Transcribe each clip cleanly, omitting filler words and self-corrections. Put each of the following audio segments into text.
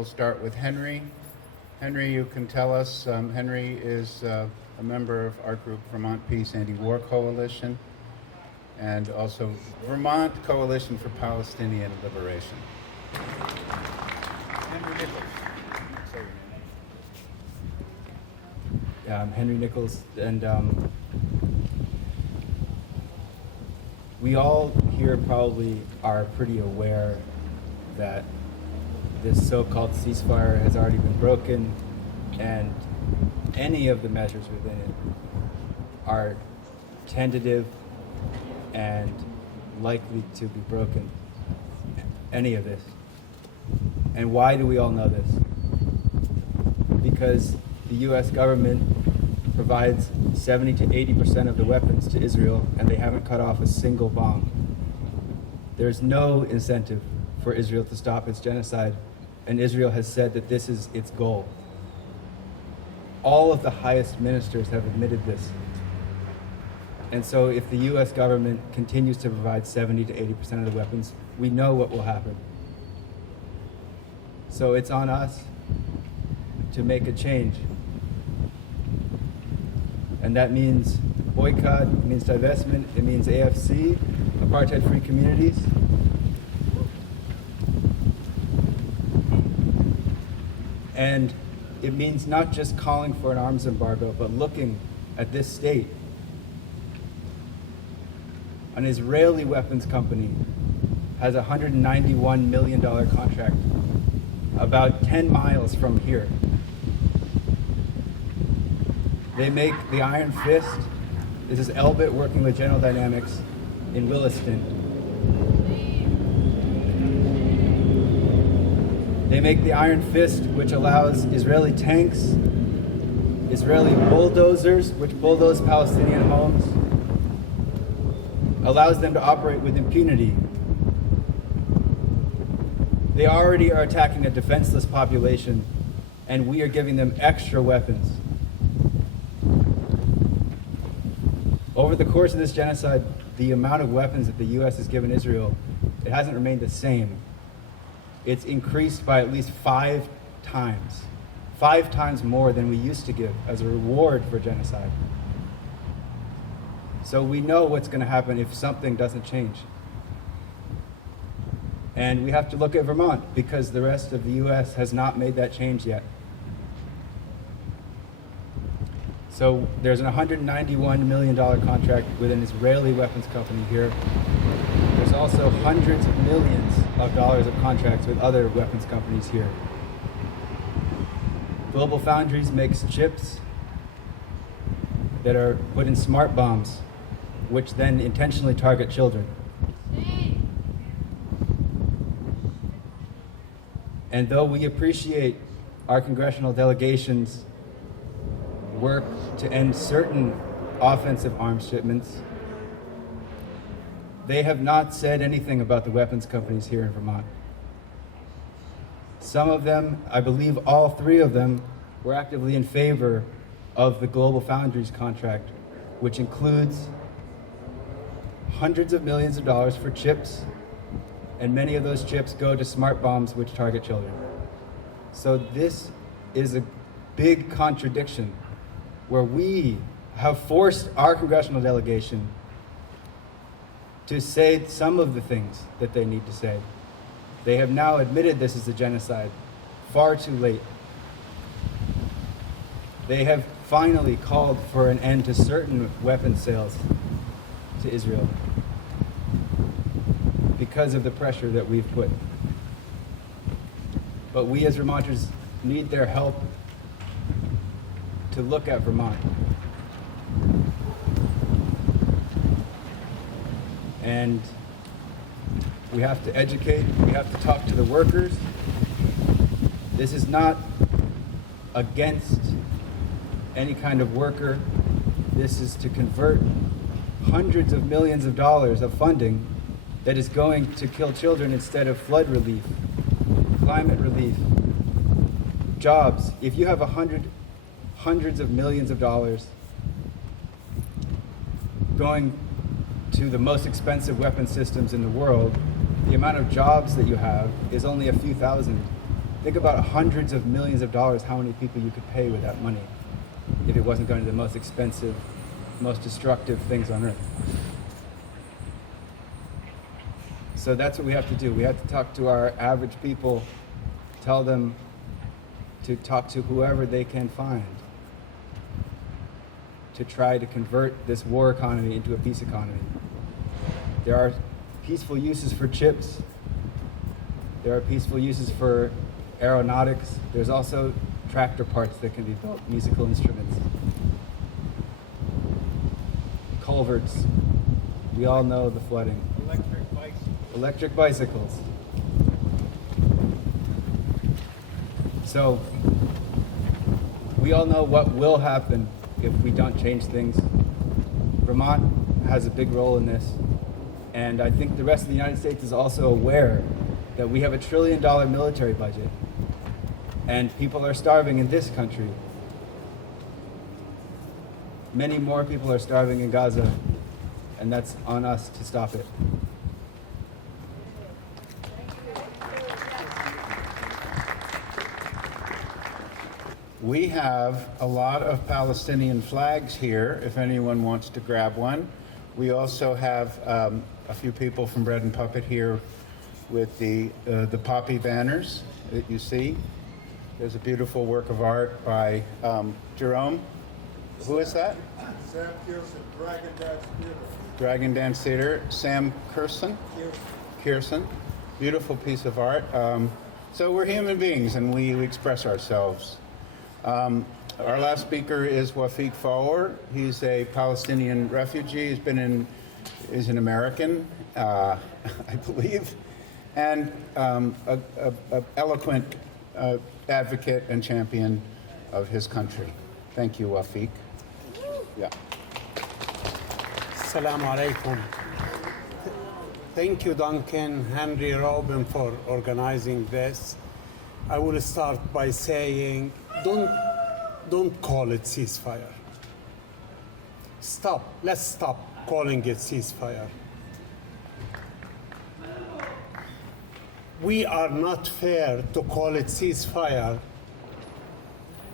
We'll start with Henry. Henry, you can tell us, Henry is a member of our group, Vermont Peace Anti-War Coalition, and also Vermont Coalition for Palestinian Liberation. Henry Nichols. Yeah, I'm Henry Nichols, and we all here probably are pretty aware that this so-called ceasefire has already been broken, and any of the measures within it are tentative and likely to be broken. Any of this. And why do we all know this? Because the US government provides 70 to 80% of the weapons to Israel, and they haven't cut off a single bomb. There's no incentive for Israel to stop its genocide, and Israel has said that this is its goal. All of the highest ministers have admitted this. And so if the US government continues to provide 70 to 80% of the weapons, we know what will happen. So it's on us to make a change. And that means boycott, it means divestment, it means AFC, apartheid-free communities. And it means not just calling for an arms embargo, but looking at this state. An Israeli weapons company has a $191 million contract about 10 miles from here. They make the Iron Fist. This is Elbit working with General Dynamics in Williston. They make the Iron Fist, which allows Israeli tanks, Israeli bulldozers, which bulldoze Palestinian homes, allows them to operate with impunity. They already are attacking a defenseless population, and we are giving them extra weapons. Over the course of this genocide, the amount of weapons that the US has given Israel, it hasn't remained the same. It's increased by at least 5 times. 5 times more than we used to give as a reward for genocide. So we know what's going to happen if something doesn't change. And we have to look at Vermont because the rest of the US has not made that change yet. So there's an $191 million contract with an Israeli weapons company here. There's also hundreds of millions of dollars of contracts with other weapons companies here. Global Foundries makes chips that are put in smart bombs, which then intentionally target children. And though we appreciate our congressional delegation's work to end certain offensive arms shipments, they have not said anything about the weapons companies here in Vermont. Some of them, I believe all 3 of them, were actively in favor of the Global Foundries contract, which includes hundreds of millions of dollars for chips, and many of those chips go to smart bombs which target children. So this is a big contradiction where we have forced our congressional delegation to say some of the things that they need to say. They have now admitted this is a genocide, far too late. They have finally called for an end to certain weapons sales to Israel because of the pressure that we've put. But we as Vermonters need their help to look at Vermont. And we have to educate, we have to talk to the workers. This is not against any kind of worker. This is to convert hundreds of millions of dollars of funding that is going to kill children instead of flood relief, climate relief, jobs. If you have hundreds of millions of dollars going to the most expensive weapon systems in the world, the amount of jobs that you have is only a few thousand. Think about hundreds of millions of dollars, how many people you could pay with that money if it wasn't going to the most expensive, most destructive things on earth. So that's what we have to do. We have to talk to our average people, tell them to talk to whoever they can find to try to convert this war economy into a peace economy. There are peaceful uses for chips. There are peaceful uses for aeronautics. There's also tractor parts that can be built, musical instruments, culverts. We all know the flooding. Electric bicycles. So we all know what will happen if we don't change things. Vermont has a big role in this. And I think the rest of the United States is also aware that we have $1 trillion military budget. And people are starving in this country. Many more people are starving in Gaza. And that's on us to stop it. We have a lot of Palestinian flags here, if anyone wants to grab one. We also have a few people from Bread and Puppet here with the poppy banners that you see. There's a beautiful work of art by Jerome. Who is that? Sam Kirsten, Dragon Dance Theater. Dragon Dance Theater. Sam Kirsten. Beautiful piece of art. So we're human beings and we express ourselves. Our last speaker is Wafic Faour. He's a Palestinian refugee. Is an American, I believe, and an eloquent advocate and champion of his country. Thank you, Wafic. Yeah. Assalamu alaikum. Thank you, Duncan, Henry, Robin, for organizing this. I will start by saying, don't call it ceasefire. Let's stop calling it ceasefire. We are not fair to call it ceasefire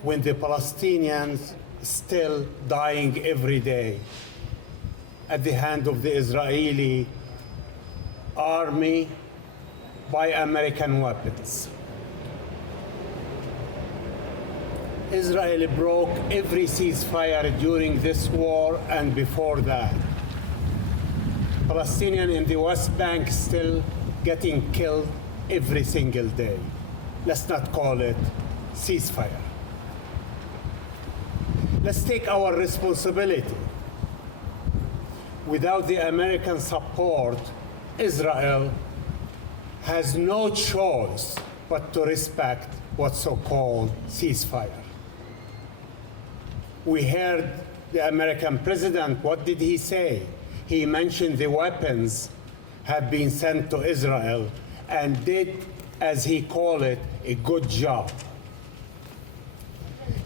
when the Palestinians still dying every day at the hand of the Israeli army by American weapons. Israel broke every ceasefire during this war and before that. Palestinians in the West Bank still getting killed every single day. Let's not call it ceasefire. Let's take our responsibility. Without the American support, Israel has no choice but to respect what's so-called ceasefire. We heard the American president, what did he say? He mentioned the weapons have been sent to Israel and did, as he called it, a good job.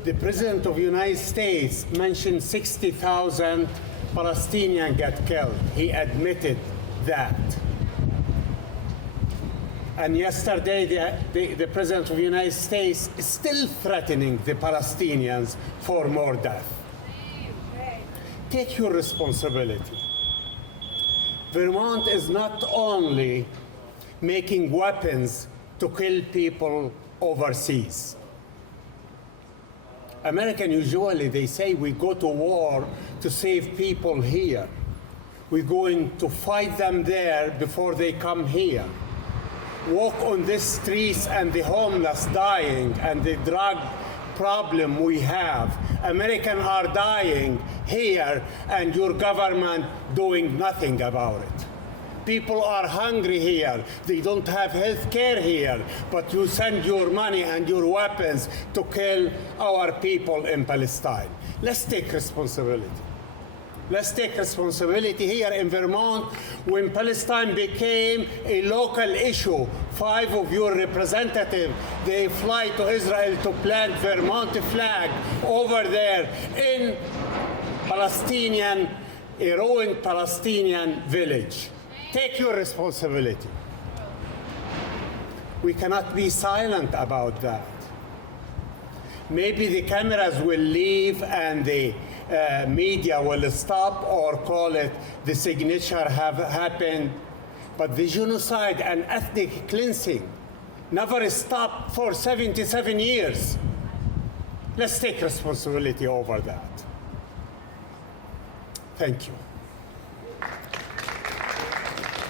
The President of the United States mentioned 60,000 Palestinians get killed. He admitted that. And yesterday, the President of the United States is still threatening the Palestinians for more death. Take your responsibility. Vermont is not only making weapons to kill people overseas. Americans usually, they say we go to war to save people here. We're going to fight them there before they come here. Walk on the streets and the homeless dying and the drug problem we have. Americans are dying here and your government doing nothing about it. People are hungry here. They don't have health care here, but you send your money and your weapons to kill our people in Palestine. Let's take responsibility. Let's take responsibility here in Vermont. When Palestine became a local issue, 5 of your representatives, they fly to Israel to plant Vermont flag over there in Palestinian, a ruined Palestinian village. Take your responsibility. We cannot be silent about that. Maybe the cameras will leave and the media will stop or call it the signature have happened, but the genocide and ethnic cleansing never stopped for 77 years. Let's take responsibility over that. Thank you.